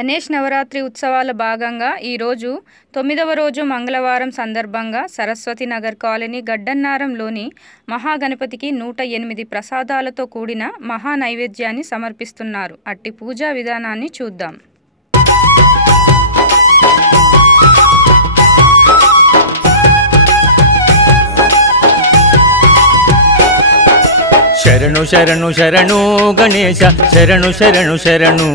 గణేష్ నవరాత్రి ఉత్సవాల భాగంగా ఈరోజు 9వ రోజు మంగళవారం సందర్భంగా సరస్వతి నగర్ కాలనీ గడ్డన్నారంలోని మహాగణపతికి 108 ప్రసాదాలతో కూడిన మహా నైవేద్యాన్ని సమర్పిస్తున్నారు. అట్టి పూజా విధానాన్ని చూద్దాం. శరణు శరణు శరణు గణేశ శరణు శరణు శరణు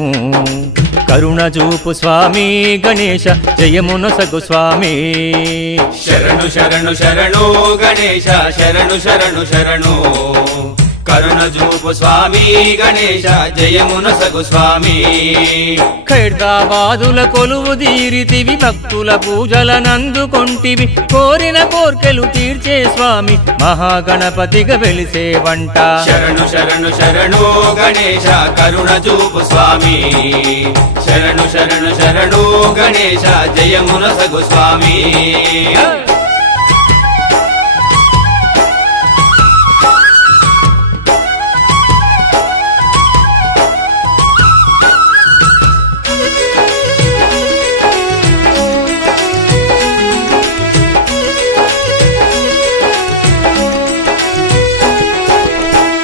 కరుణ చూపు స్వామి గణేశ జయమునొసగు స్వామి. శరణు శరణు శరణు గణేశ శరణు శరణు శరణు కరుణ చూపు స్వామి గణేశ జయమునొసగు స్వామి. ఖైర్దాబాదుల కొలువు తీరితివి భక్తుల పూజలనందుకొంటివి కోరిన కోర్కెలు తీర్చే స్వామి మహాగణపతిగా వెలిసే వంట. శరణు శరణు శరణు గణేశ కరుణ చూపు స్వామి. శరణు శరణు శరణు గణేశ జయమునొసగు స్వామి.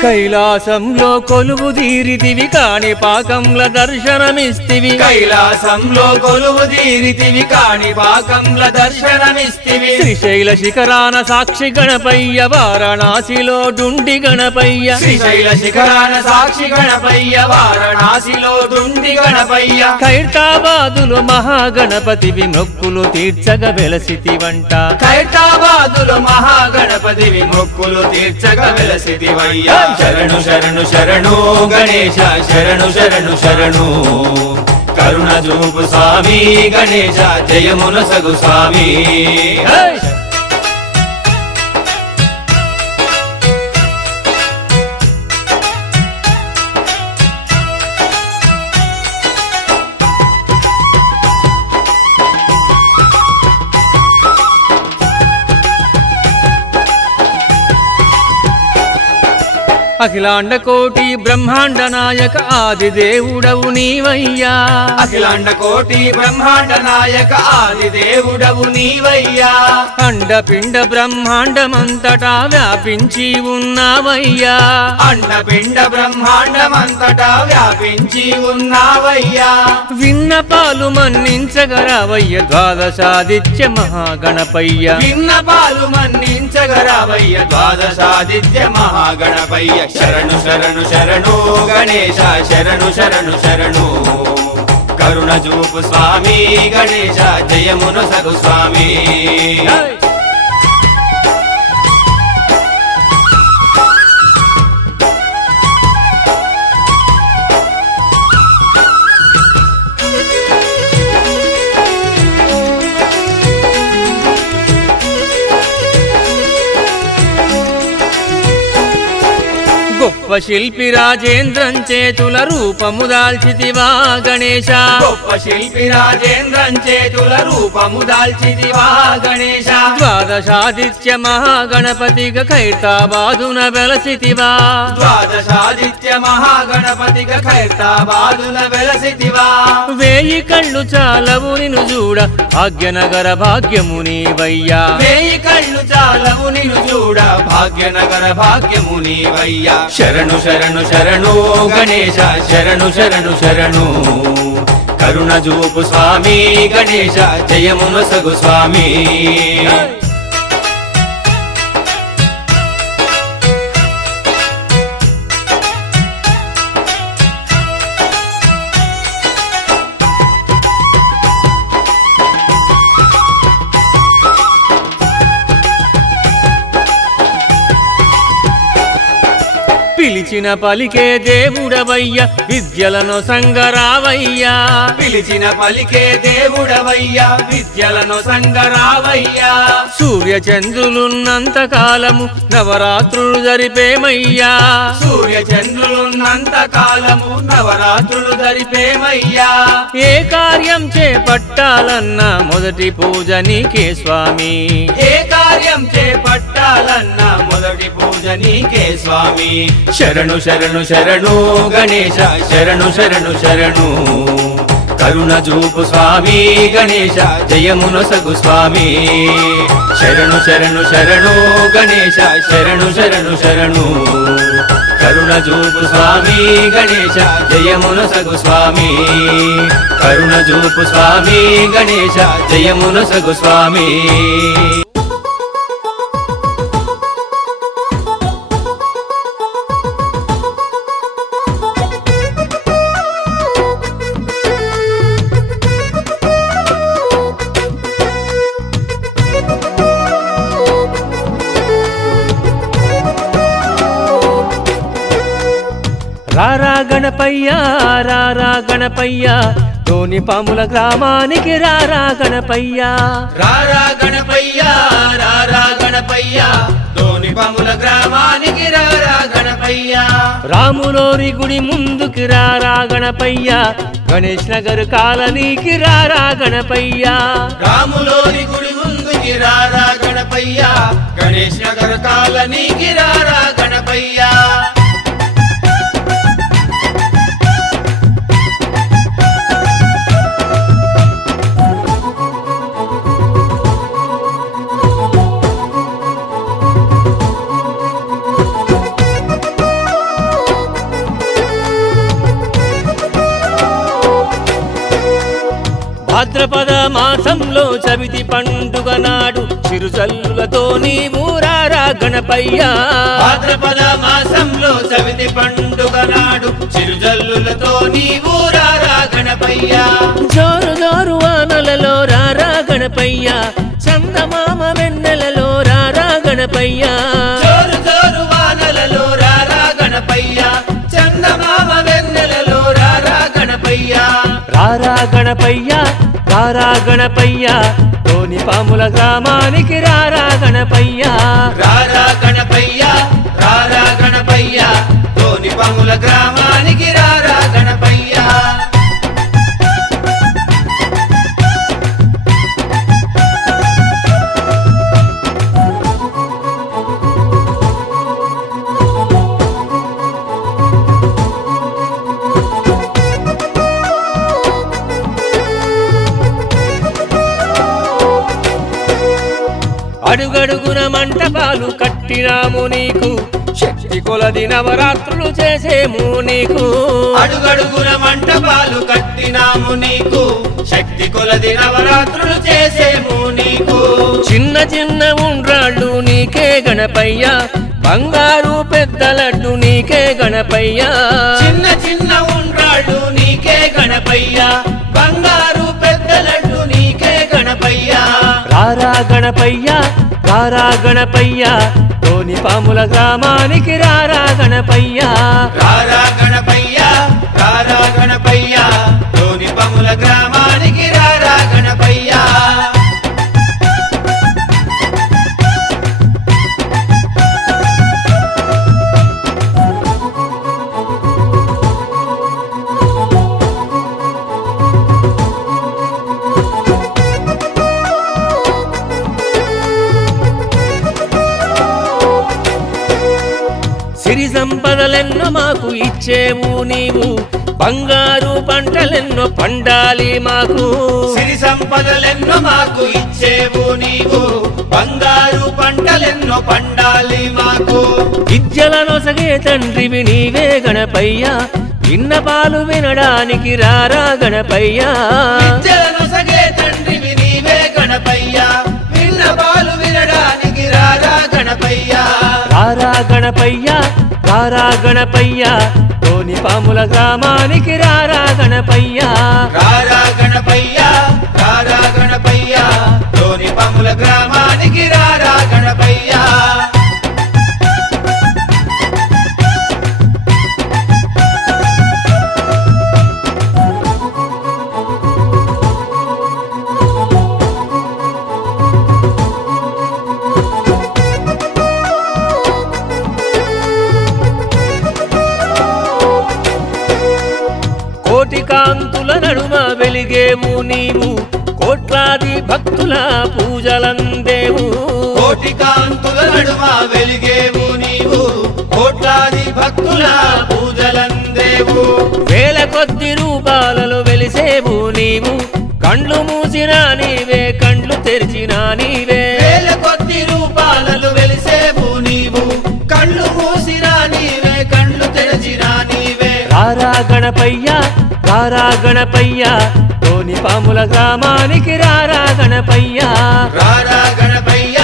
కైలాసంలో కొలువు తీరితివి కాణిపాకంల దర్శనమిస్తివి. కైలాసంలో కొలువు తీరితివి కాణిపాకంల దర్శనమిస్తివి. శ్రీశైల శిఖరాన సాక్షి గణపయ్య వారణాసిలో డుండి గణపయ్య. శ్రీశైల శిఖరాన సాక్షి గణపయ్య వారణాసిలో డుండి గణపయ్య. ఖైరతాబాదులో మహాగణపతివి మొక్కులు తీర్చగ వెలసితి వంట. ఖైరతాబాదులో మహాగణపతివి మొక్కులు తీర్చగ వెలసితివయ్యా. శరణు శరణు శరణు గణేశ శరణు శరణు శరణు కరుణ చూపు స్వామి గణేశ జయమునొసగు స్వామి. అఖిలాండ కోటి బ్రహ్మాండ నాయక ఆది దేవుడవు నీవయ్యా. అఖిలాండ కోటి బ్రహ్మాండ నాయక ఆది దేవుడవు నీవయ్యా. అండపిండ బ్రహ్మాండమంతటా వ్యాపించి ఉన్నావయ్యా. అండపిండ బ్రహ్మాండమంతటా వ్యాపించి ఉన్నావయ్యా. విన్నపాలు మన్నించగరావయ్య ద్వాదశాదిత్య మహాగణపయ్య. విన్నపాలు మన్నించగరావయ్య ద్వాదశాదిత్య మహాగణపయ్య. శరణు శరణు శరణు గణేశ శరణు శరణు శరణు కరుణ చూపు స్వామి గణేశ జయమునొసగు స్వామి. గొప్ప శిల్పి రాజేంద్రం చేతుల రూపము దాల్చితివా గణేశ. గొప్ప శిల్పి రాజేంద్రం చేతుల రూపము దాల్చితివా గణేశ. ద్వాదశాదిత్య మహాగణపతిగా ఖైరతాబాదున వెలసితివా. ద్వాదశాదిత్య మహాగణపతిగా ఖైరతాబాదున వెలసితివా. వేయి కళ్ళు చాలవు నిన్ను చూడ భాగ్యనగర భాగ్యము నీవయ్యా. వేయి కళ్ళు చాలవు నిన్ను చూడ భాగ్యనగర భాగ్యము నీవయ్యా. శరణు శరణు శరణు గణేశ శరణు శరణు శరణు కరుణ చూపు స్వామి గణేశ జయమునొసగు స్వామి. పిలిచిన పలికే దేవుడవయ్య విద్యలను సంగరావయ్యా. పిలిచిన పలికే దేవుడవయ్యా విద్యలను సంగరావయ్యా. సూర్య చంద్రులున్నంత కాలము నవరాత్రులు జరిపేమయ్యా. సూర్య చంద్రులున్నంత కాలము నవరాత్రులు జరిపేమయ్యా. ఏ కార్యం చేపట్టాలన్నా మొదటి పూజ నీకే స్వామి. ఏ కార్యం చేపట్టాలన్నా మొదటి పూజ నీకే స్వామి. శరణు శరణు శరణు గణేశ శరణు శరణు శరణు కరుణ చూపు స్వామి గణేశ జయమునొసగు స్వామి శరణు శరణు శరణు గణేశ శరణు శరణు శరణు కరుణ చూపు స్వామి గణేశ జయమునొసగు స్వామి కరుణ చూపు స్వామి గణేశ జయమునొసగు స్వామి రారా గణపయ్య రారా గణపయ్య తోని పాముల గ్రామానికి రారా గణపయ్య రారా గణపయ్య రారా గణపయ్య తోని పాముల గ్రామానికి రారా గణపయ్య రాములోరి గుడి ముందుకి రారా గణపయ్య గణేష్ నగర్ కాలనీకి రారా గణపయ్య రాములోరి గుడి ముందుకి రారా గణపయ్య గణేష్ నగర్ కాలనీకి రారా గణపయ్య భాద్రపద మాసంలో చవితి పండుగ నాడు చిరుజల్లులతో నీవు రారా గణపయ్య భాద్రపద మాసంలో చవితి పండుగ నాడు చిరుజల్లులతో నీవు రారా గణపయ్య జోరు జోరు వానలలో రారా గణపయ్య చందమామ వెన్నెలలో రారా గణపయ్య జోరు జోరు వానలలో రారా గణపయ్య చందమామ వెన్నెలలో రారా గణపయ్య రారా గణపయ్య రారా గణపయ్య తోని పాముల గ్రామానికి రారా గణపయ్య రారా గణపయ్య రారా గణపయ్య తోని పాముల గ్రామానికి రారా గణపయ్య అడుగడుగున మంటపాలు కట్టినాము నీకు శక్తి కొలది నవరాత్రులు చేసేము నీకు అడుగడుగున మంటపాలు కట్టినాము నీకు శక్తి కొలది నవరాత్రులు చేసేము నీకు చిన్న చిన్న ఉండ్రాళ్ళు నీకే గణపయ్య బంగారు పెద్ద లడ్డు నీకే గణపయ్య చిన్న చిన్న ఉండ్రాళ్ళు నీకే గణపయ్య బంగారు పెద్ద లడ్డు నీకే గణపయ్య రారా గణపయ్య రారా గణపయ్య తోని పాముల గ్రామానికి రారా గణపయ్య రారా గణపయ్య రారా గణపయ్య తోని పాముల గ్రామానికి రారా గణపయ్య సిరి సంపదలెన్నో మాకు ఇచ్చేవు నీవు బంగారు పంటలెన్నో పండాలి మాకు సిరి సంపదలెన్నో మాకు ఇచ్చేవు నీవు బంగారు పంటలెన్నో పండాలి మాకు విద్యలను సగే తండ్రివి నీవే గణపయ్య విన్నపాలు వినడానికి రారా గణపయ్య విద్యలను సగే తండ్రివి నీవే గణపయ్య విన్నపాలు వినడానికి రారా గణపయ్య రారా గణపయ్య రారా గణపయ్య తోని పాముల గ్రామానికి రారా గణపయ్య రారా గణపయ్య రారా గణపయ్య తోని పాముల గ్రామానికి రారా గణపయ్య కోటి కాంతుల నడుమ వెలిగేవు నీవు కోట్లాది భక్తుల పూజలందేవు కోటి కాంతుల నడుమ వెలిగేవు నీవు కోట్లాది భక్తుల పూజలందేవు వేల కొద్ది రూపాలలో వెలిసేవు కండ్లు మూసినా నీవే కండ్లు తెరిచినా నీవే వేల కొద్ది రూపాలలో వెలిసేవు నీవు కళ్ళు మూసినా నీవే కళ్ళు తెరచినా నీవే రారా గణపయ్య రారా గణపయ్య తోని పాముల గ్రామానికి రారా గణపయ్య రారా గణపయ్య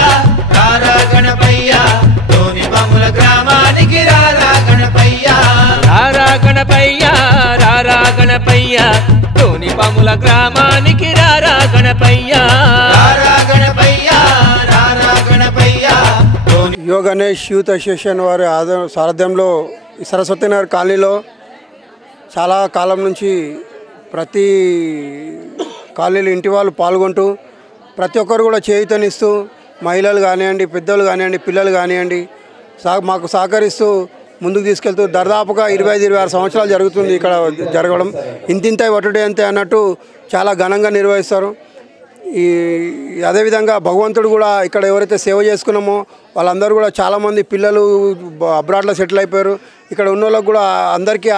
రారా గణపయ్య తోని పాముల గ్రామానికి రారా గణపయ్య రారా గణపయ్య రారా గణపయ్య తోని పాముల గ్రామానికి రారా గణపయ్య రారా గణపయ్య రారా గణపయ్య తోని యోగ గణేష్ యూత్ అసోసియేషన్ వారి సారథ్యంలో ఈ సరస్వతి నగర్ కాలనీలో చాలా కాలం నుంచి ప్రతి కాలనీలు ఇంటి వాళ్ళు పాల్గొంటూ ప్రతి ఒక్కరు కూడా చేయూతనిస్తూ మహిళలు కానివ్వండి పెద్దలు కానివ్వండి పిల్లలు కానివ్వండి మాకు సహకరిస్తూ ముందుకు తీసుకెళ్తూ దాదాపుగా 25-26 సంవత్సరాలు జరుగుతుంది ఇక్కడ జరగడం. ఇంతింత వటుడే అంతే అన్నట్టు చాలా ఘనంగా నిర్వహిస్తారు. అదేవిధంగా భగవంతుడు కూడా ఇక్కడ ఎవరైతే సేవ చేసుకున్నామో వాళ్ళందరూ కూడా చాలామంది పిల్లలు అబ్రాడ్లో సెటిల్ అయిపోయారు. ఇక్కడ ఉన్న వాళ్ళకు కూడా అందరికీ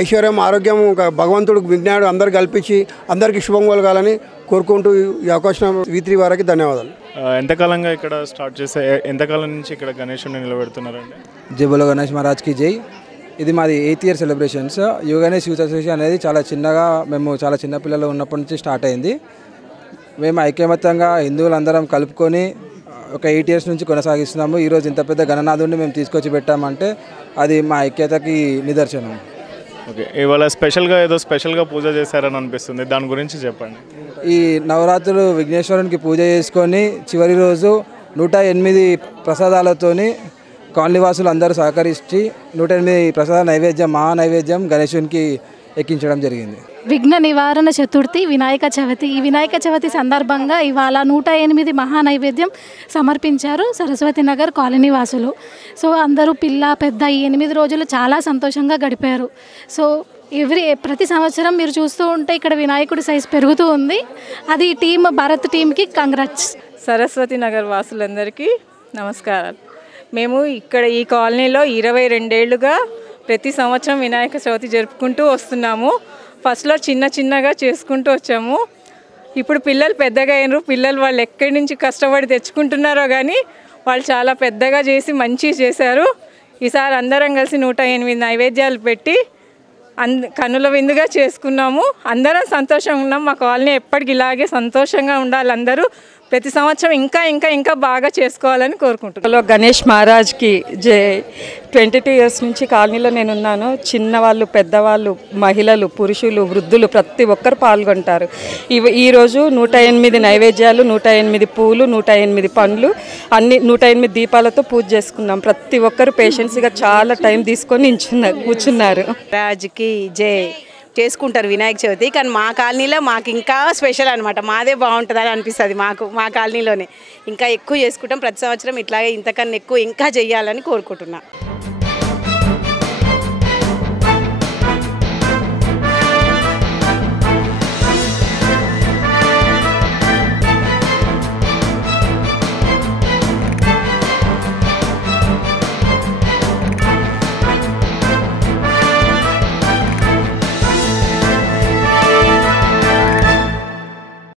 ఐశ్వర్యం ఆరోగ్యం భగవంతుడు విజ్ఞానం అందరు కల్పించి అందరికీ శుభం కలగాలని కోరుకుంటూ ఈ అవకాశం V3 వారికి ధన్యవాదాలు. ఎంతకాలంగా ఇక్కడ స్టార్ట్ చేస్తే ఎంతకాలం నుంచి ఇక్కడ గణేశుని నిలబెడుతున్నారండి? జై బోలో గణేష్ మహారాజ్కి జై. ఇది మాది 8th ఇయర్ సెలబ్రేషన్స్. యోగ గణేష్ యూత్ అసోసియేషన్ అనేది చాలా చిన్నగా మేము చాలా చిన్న పిల్లలు ఉన్నప్పటి నుంచి స్టార్ట్ అయింది. మేము ఐక్యమత్యంగా హిందువులందరం కలుపుకొని ఒక 8 years నుంచి కొనసాగిస్తున్నాము. ఈరోజు ఇంత పెద్ద గణనాథుడిని మేము తీసుకొచ్చి పెట్టామంటే అది మా ఐక్యతకి నిదర్శనం. ఓకే, ఇవాళ స్పెషల్గా పూజ చేశారని అనిపిస్తుంది, దాని గురించి చెప్పండి. ఈ నవరాత్రులు విఘ్నేశ్వరునికి పూజ చేసుకొని చివరి రోజు 108 ప్రసాదాలతోని కాలనీవాసులు అందరూ సహకరించి 108 ప్రసాద నైవేద్యం మహా నైవేద్యం గణేశునికి ఎక్కించడం జరిగింది. విఘ్న నివారణ చతుర్థి వినాయక చవితి. ఈ వినాయక చవితి సందర్భంగా ఇవాళ 108 మహా నైవేద్యం సమర్పించారు సరస్వతి నగర్ కాలనీ వాసులు. సో అందరూ పిల్ల పెద్ద ఈ 8 రోజులు చాలా సంతోషంగా గడిపారు. సో ప్రతి సంవత్సరం మీరు చూస్తూ ఉంటే ఇక్కడ వినాయకుడి సైజు పెరుగుతూ ఉంది. అది భారత్ టీంకి కంగ్రాట్స్. సరస్వతి నగర్ వాసులందరికీ నమస్కారాలు. మేము ఇక్కడ ఈ కాలనీలో 22 ఏళ్లుగా ప్రతి సంవత్సరం వినాయక చవితి జరుపుకుంటూ వస్తున్నాము. ఫస్ట్లో చిన్నగా చేసుకుంటూ వచ్చాము. ఇప్పుడు పిల్లలు పెద్దగా అయినారు. పిల్లలు వాళ్ళు ఎక్కడి నుంచి కష్టపడి తెచ్చుకుంటున్నారో కానీ వాళ్ళు చాలా పెద్దగా చేసి మంచిగా చేశారు. ఈసారి అందరం కలిసి 108 నైవేద్యాలు పెట్టి కన్నుల విందుగా చేసుకున్నాము. అందరం సంతోషంగా ఉన్నాం. మా కాలనీ ఎప్పటికి ఇలాగే సంతోషంగా ఉండాలి. అందరూ ప్రతి సంవత్సరం ఇంకా బాగా చేసుకోవాలని కోరుకుంటున్నాను. గణేష్ మహారాజ్కి జై. 22 years నుంచి కాలనీలో నేను ఉన్నాను. చిన్నవాళ్ళు పెద్దవాళ్ళు మహిళలు పురుషులు వృద్ధులు ప్రతి ఒక్కరు పాల్గొంటారు. ఈరోజు 108 నైవేద్యాలు 108 పూలు 108 పండ్లు అన్ని 108 దీపాలతో పూజ చేసుకున్నాం. ప్రతి ఒక్కరు పేషెన్స్గా చాలా టైం తీసుకొని కూర్చున్నారు. రాజ్కి జై. చేసుకుంటారు వినాయక చవితి, కానీ మా కాలనీలో మాకు ఇంకా స్పెషల్ అనమాట. మాదే బాగుంటుందని అనిపిస్తుంది మాకు. మా కాలనీలోనే ఇంకా ఎక్కువ చేసుకుంటాం. ప్రతి సంవత్సరం ఇట్లాగే ఇంతకన్నా ఎక్కువ ఇంకా చేయాలని కోరుకుంటున్నాను.